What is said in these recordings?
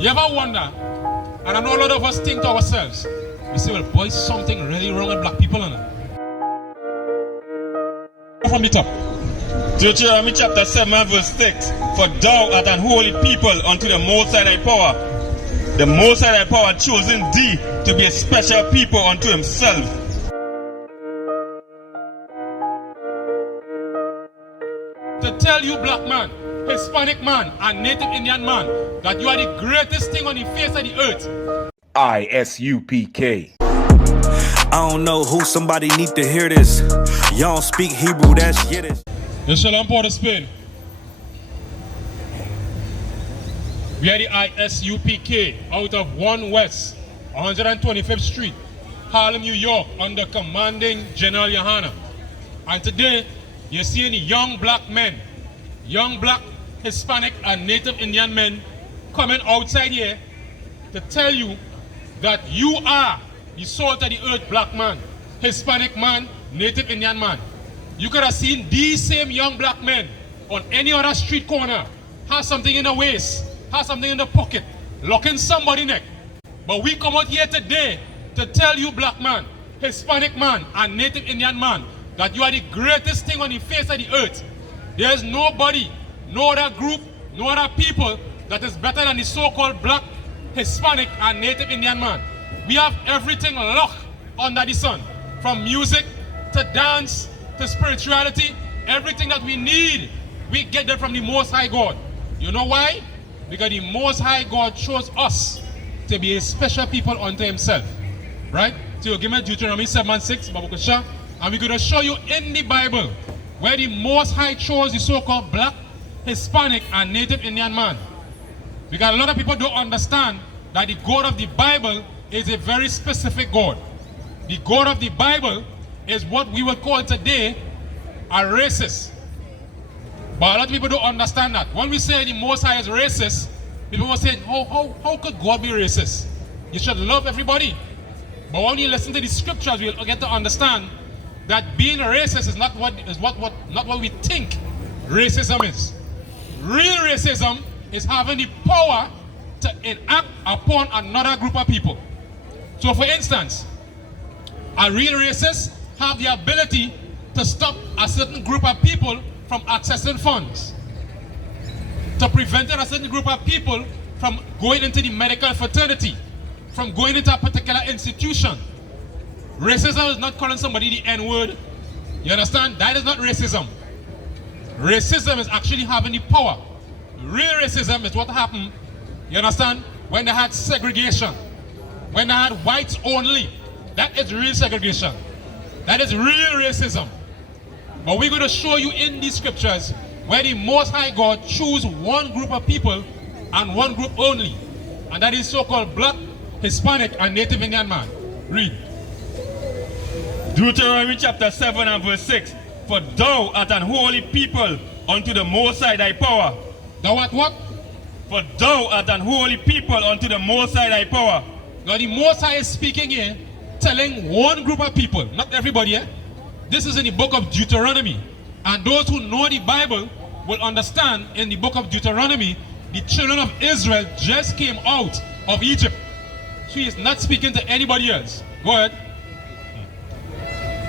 You ever wonder, and I know a lot of us think to ourselves, we say, well, boy, something really wrong with black people, innit? From the top. Deuteronomy chapter 7 verse 6. For thou art an holy people unto the Most High thy power. The Most High thy power chosen thee to be a special people unto himself. To tell you, black man, Hispanic man, and Native Indian man, that you are the greatest thing on the face of the earth. I.S.U.P.K. I don't know who somebody need to hear this. Y'all don't speak Hebrew, that's Yiddish. The SHALAM Port of Spain. We are the I.S.U.P.K. out of 1 West, 125th Street, Harlem, New York, under commanding General YAHANNA. And today, you're seeing young black men, young black, Hispanic, and Native Indian men coming outside here to tell you that you are the salt of the earth black man, Hispanic man, Native Indian man. You could have seen these same young black men on any other street corner, have something in the waist, have something in the pocket, locking somebody's neck. But we come out here today to tell you, black man, Hispanic man, and Native Indian man, that you are the greatest thing on the face of the earth. There is nobody, no other group, no other people that is better than the so-called black, Hispanic, and Native Indian man. We have everything locked under the sun, from music to dance to spirituality. Everything that we need, we get that from the Most High God. You know why? Because the Most High God chose us to be a special people unto himself. Right? So you give me Deuteronomy 7:6, Babukasha, and we're going to show you in the Bible where the Most High chose the so-called black, Hispanic, and Native Indian man. Because a lot of people don't understand that the God of the Bible is a very specific God. The God of the Bible is what we would call today a racist. But a lot of people don't understand that. When we say the Most High is racist, people will say, how could God be racist? You should love everybody. But when you listen to the scriptures, you'll get to understand that being racist is not what we think racism is. Real racism is having the power to enact upon another group of people. So for instance, a real racist have the ability to stop a certain group of people from accessing funds, to prevent a certain group of people from going into the medical fraternity, from going into a particular institution. Racism is not calling somebody the N-word. You understand? That is not racism. Racism is actually having the power. Real racism is what happened, you understand, when they had segregation, when they had whites only. That is real segregation. That is real racism. But we're going to show you in these scriptures where the Most High God choose one group of people and one group only. And that is so-called black, Hispanic, and Native Indian man. Read. Deuteronomy chapter 7 and verse 6. For thou art an holy people unto the Most High thy power. Thou art what? For thou art an holy people unto the Most High thy power. Now the Most High is speaking here, telling one group of people, not everybody. This is in the book of Deuteronomy. And those who know the Bible will understand in the book of Deuteronomy, the children of Israel just came out of Egypt. So he is not speaking to anybody else. Go ahead.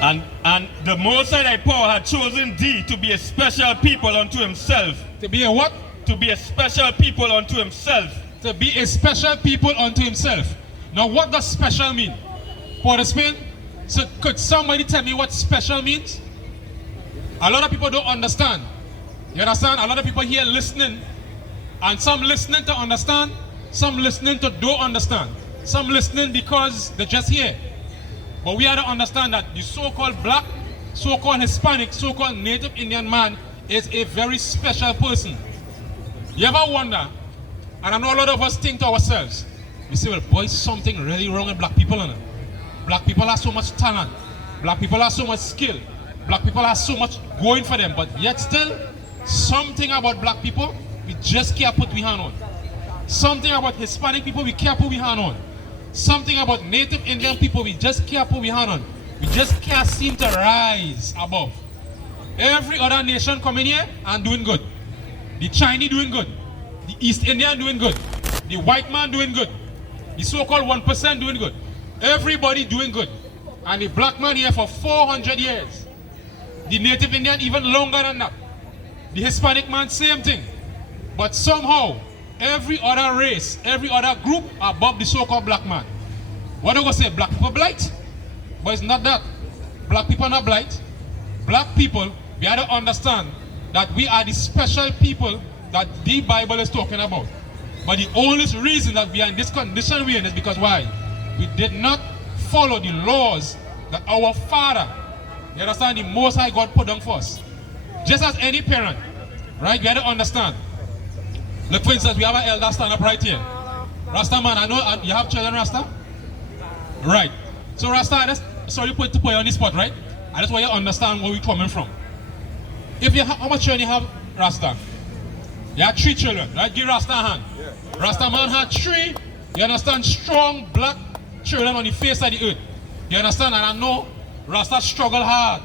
And the Most High thy power had chosen thee to be a special people unto himself. To be a what? To be a special people unto himself. To be a special people unto himself. Now what does special mean? For the Spain? So could somebody tell me what special means? A lot of people don't understand. You understand? A lot of people here listening, and some listening to understand, some listening to don't understand, some listening because they're just here. But we have to understand that the so-called black, so-called Hispanic, so-called Native Indian man is a very special person. You ever wonder, and I know a lot of us think to ourselves, we say, well, boy, something really wrong with black people, innit? Black people have so much talent. Black people have so much skill. Black people have so much going for them. But yet still, something about black people, we just can't put we hand on. Something about Hispanic people, we can't put we hand on. Something about Native Indian people, we just can't put we hand on. We just can't seem to rise above. Every other nation coming here and doing good. The Chinese doing good. The East Indian doing good. The white man doing good. The so-called 1% doing good. Everybody doing good. And the black man here for 400 years. The native Indian even longer than that. The Hispanic man, same thing. But somehow, every other race, every other group above the so-called black man. What do I say? Black people blight? But it's not that. Black people are not blight. Black people, we have to understand that we are the special people that the Bible is talking about. But the only reason that we are in this condition we are in is because why? We did not follow the laws that our Father, you understand, the Most High God put down for us. Just as any parent, right? We have to understand. Look, for instance, we have an elder stand up right here. Rasta man, I know you have children, Rasta? Right. So Rasta, I just sorry to put you on the spot, right? I just want you to understand where we're coming from. If you have, how much children you have, Rasta? You have 3 children, right? Give Rasta a hand. Yeah. Rasta man had 3, you understand, strong black children on the face of the earth. You understand? And I know Rasta struggle hard.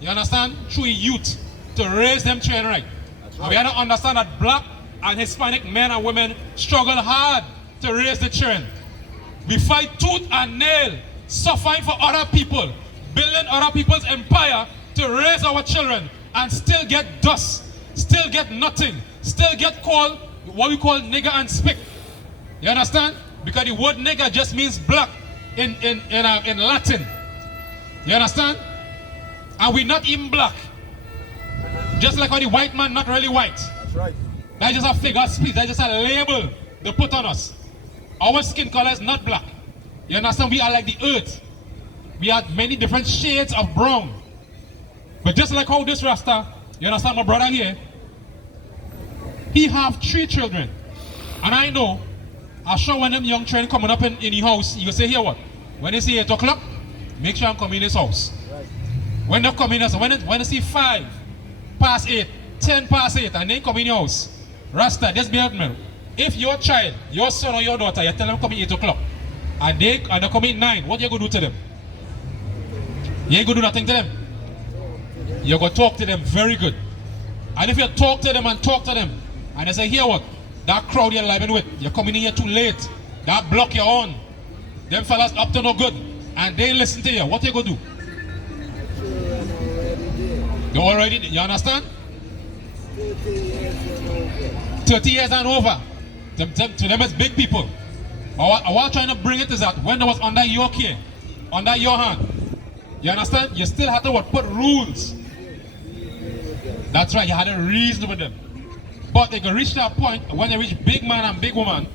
You understand? Through youth to raise them children right. Right. And we have to understand that black and Hispanic men and women struggle hard to raise the children. We fight tooth and nail, suffering for other people, building other people's empire to raise our children and still get dust, still get nothing, still get called what we call nigger and spick. You understand? Because the word nigger just means black in Latin. You understand? And we're not even black. Just like how the white man not really white. That's right. That's just a figure of speech. That's just a label they put on us. Our skin color is not black. You understand? We are like the earth. We have many different shades of brown. But just like how this Rasta, you understand, my brother here, he have 3 children. And I know, I'm sure when them young children coming up in the house, you say, here what? When they say 8 o'clock, make sure I'm coming in this house. Right. When they come in, when they see 5 past 8, 10 past 8, and they come in your house, Rasta, just be out, man. If your child, your son or your daughter, you tell them come in 8 o'clock, and they come in 9, what you going to do to them? You ain't going to do nothing to them. You're going to talk to them very good. And if you talk to them, and they say, here what? That crowd you're living with, you're coming in here too late. That block you're on. Them fellas up to no good. And they listen to you. What you going to do? You already did. You understand? 30 years and over. To them it's big people. What I'm trying to bring it is that when they was under your care, under your hand, you understand? You still had to put rules. That's right, you had to reason with them. But they can reach that point when they reach big man and big woman,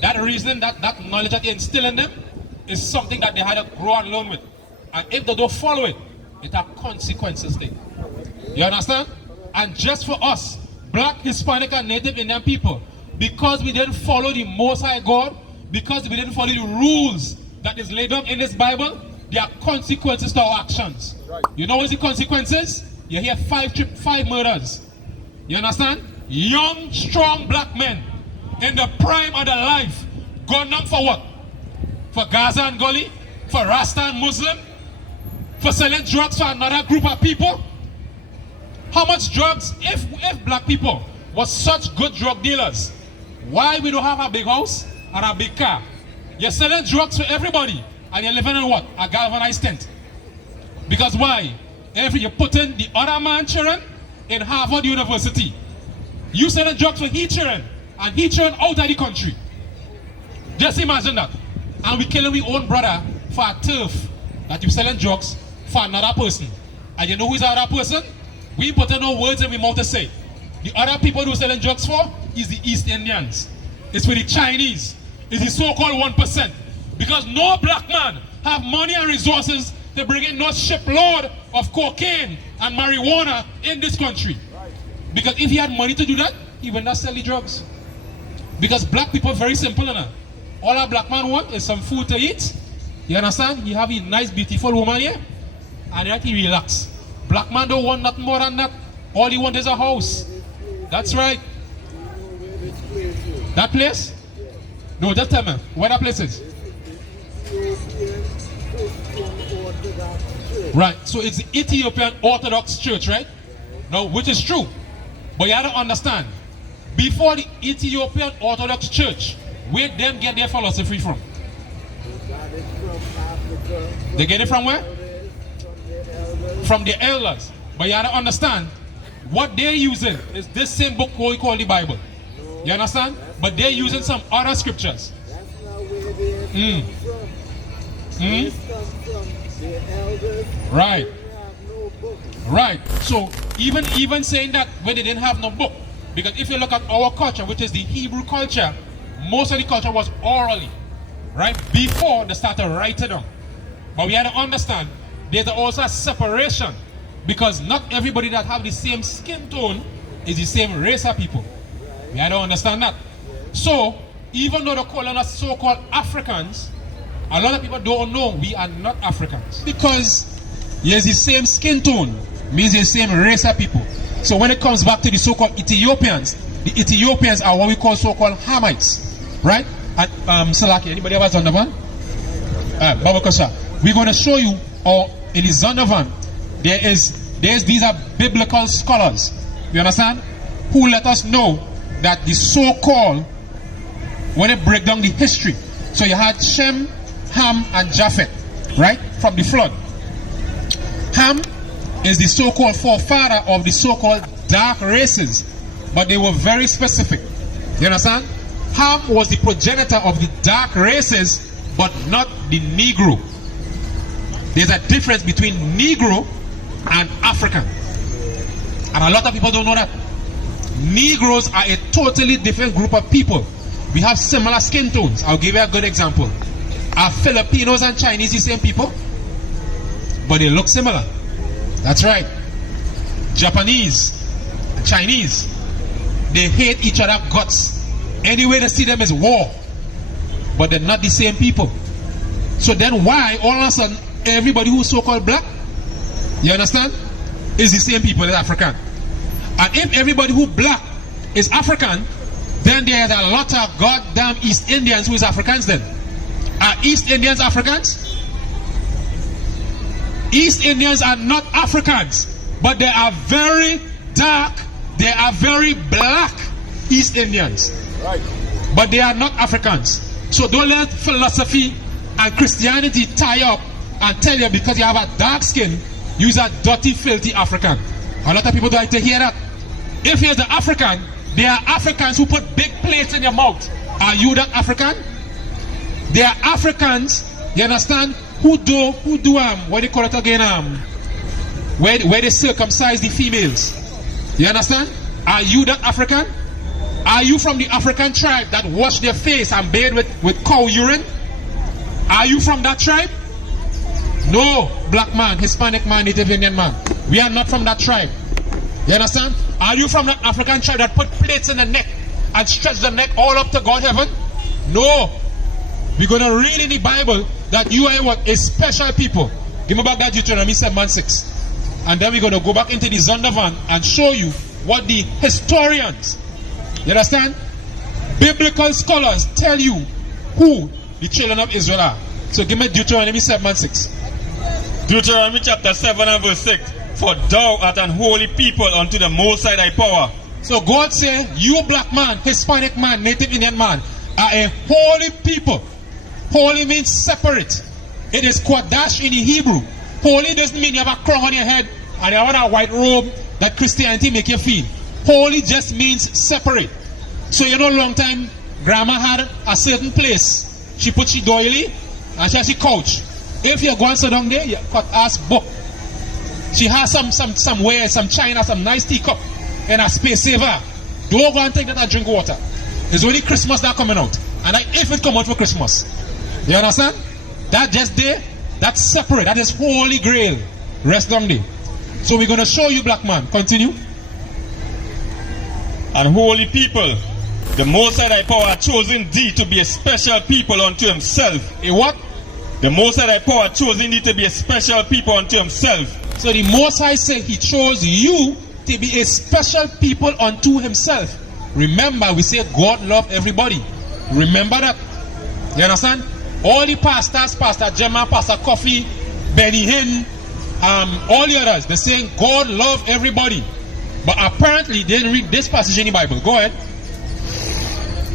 that reason, that knowledge that you instill in them is something that they had to grow and learn with. And if they don't follow it, it has consequences there. You understand? And just for us, black, Hispanic, and Native Indian people, because we didn't follow the Most High God, because we didn't follow the rules that is laid down in this Bible, there are consequences to our actions. Right. You know what's the consequences? You hear 5 murders. You understand? Young, strong black men in the prime of their life gone down for what? For Gaza and Gully? For Rasta and Muslim? For selling drugs for another group of people? How much drugs? If black people was such good drug dealers, why we don't have a big house and a big car? You're selling drugs for everybody and you're living in what? A galvanized tent. Because why? If you put in the other man children in Harvard University, you selling drugs for he children and he children out of the country. Just imagine that. And we killing our own brother for a turf that you selling drugs for another person. And you know who is the other person? We put in no words in we mouth to say. The other people who selling drugs for is the East Indians. It's for the Chinese. It's the so-called 1%. Because no black man have money and resources to bring in no shipload of cocaine and marijuana in this country. Because if he had money to do that, he would not sell the drugs. Because black people are very simple enough. All a black man want is some food to eat. You understand? He have a nice, beautiful woman here, and then he relax. Black man don't want nothing more than that. All he want is a house. That's right. That place? No, just tell me. Where that place is? Right, so it's the Ethiopian Orthodox Church, right? No, which is true. But you have to understand, before the Ethiopian Orthodox Church Where them get their philosophy from? They get it from where? From the elders. But you have to understand, what they're using is this same book we call the Bible. You understand? But they're using some other scriptures. Right. Right. So even saying that when they didn't have no book, because if you look at our culture, which is the Hebrew culture, most of the culture was orally, right? Before they started writing down. But we have to understand there's also a separation, because not everybody that have the same skin tone is the same race of people. We have to understand that. So even though they're calling us so-called Africans, a lot of people don't know we are not Africans. Because there's the same skin tone, means the same race of people. So when it comes back to the so-called Ethiopians, the Ethiopians are what we call so-called Hamites, right? And Salaki, anybody ever Zondervan? Babakasha. We're going to show you, or in the Zondervan, these are biblical scholars, you understand, who let us know that the so-called, when they break down the history, so you had Shem, Ham, and Japheth, right, from the flood. Ham is the so-called forefather of the so-called dark races, but they were very specific. You understand? Ham was the progenitor of the dark races, but not the Negro. There's a difference between Negro and African. And a lot of people don't know that. Negroes are a totally different group of people. We have similar skin tones. I'll give you a good example. Are Filipinos and Chinese the same people? But they look similar. That's right. Japanese, Chinese, they hate each other guts. Any way to see them is war. But they're not the same people. So then why all of a sudden everybody who's so-called black, you understand, is the same people as African? And if everybody who black is African, then there's a lot of goddamn East Indians who is Africans then. Are East Indians Africans? East Indians are not Africans, but they are very dark, they are very black East Indians. Right. But they are not Africans. So don't let philosophy and Christianity tie up and tell you because you have a dark skin, you're a dirty, filthy African. A lot of people don't like to hear that. If you're the African, there are Africans who put big plates in your mouth. Are you that African? There are Africans, you understand, who do what they call it again, where they circumcise the females. You understand? Are you that African? Are you from the African tribe that wash their face and bathe with cow urine? Are you from that tribe? No, black man, Hispanic man, Native Indian man. We are not from that tribe. You understand? Are you from the African tribe that put plates in the neck and stretch the neck all up to God heaven? No. We're going to read in the Bible that you are what? A special people. Give me back that Deuteronomy 7:6. And then we're going to go back into the Zondervan and show you what the historians, you understand, biblical scholars tell you who the children of Israel are. So give me Deuteronomy 7:6. Deuteronomy chapter 7 and verse 6. For thou art an holy people unto the Most High thy power. So God say, you black man, Hispanic man, Native Indian man, are a holy people. Holy means separate. It is Kodash in the Hebrew. Holy doesn't mean you have a crown on your head and you have a white robe that Christianity make you feel. Holy just means separate. So you know, long time grandma had a certain place. She put she doily and she has a couch. If you go and sit down there, you cut ass book. She has some ware, some china, some nice teacup and a space saver. Don't go and take that and drink water. It's only Christmas that coming out. And if it come out for Christmas. You understand? That just there, that's separate. That is holy grail. Rest down there. So we're going to show you, black man. Continue. And holy people, the Most High thy power hath chosen thee to be a special people unto himself. A what? The Most High thy power hath chosen thee to be a special people unto himself. So the Most High said he chose you to be a special people unto himself. Remember, we say God loved everybody. Remember that. You understand? All the pastors, Pastor Gemma, Pastor Coffee, Benny Hinn, all the others, they're saying God loved everybody. But apparently they didn't read this passage in the Bible. Go ahead.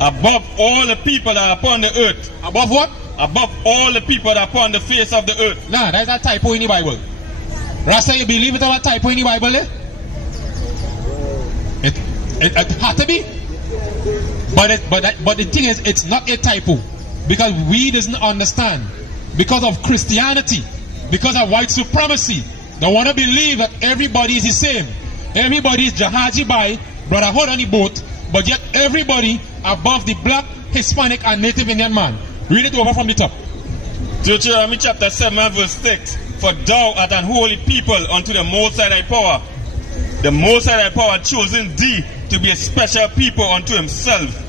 above all the people that are upon the earth. Above what? Above all the people that are upon the face of the earth. Nah, that's a typo in the Bible. Rasta, you believe it was a typo in the Bible, eh? It had to be. But the thing is, it's not a typo. Because we doesn't understand. Because of Christianity. Because of white supremacy. They want to believe that everybody is the same. Everybody is Jahaji Bai, brotherhood on the boat. But yet everybody above the black, Hispanic and Native Indian man. Read it over from the top. Deuteronomy chapter 7 verse 6. For thou art an holy people unto the Most High thy power. The Most High thy power chosen thee to be a special people unto himself.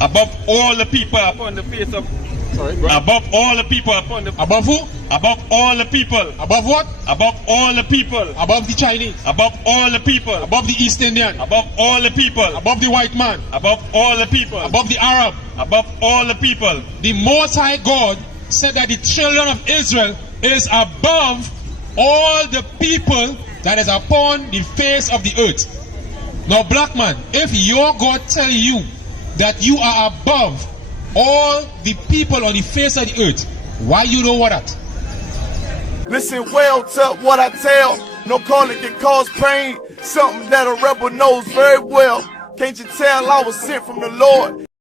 Above all the people upon the face of... Above all the people upon the... Above who? Above all the people. Above what? Above all the people. Above the Chinese. Above all the people. Above the East Indian. Above all the people. Above the white man. Above all the people. Above the Arab. Above all the people. The Most High God said that the children of Israel is above all the people that is upon the face of the earth. Now, black man, if your God tell you that you are above all the people on the face of the earth, why you don't want that? Listen well to what I tell. No calling can cause pain. Something that a rebel knows very well. Can't you tell I was sent from the Lord?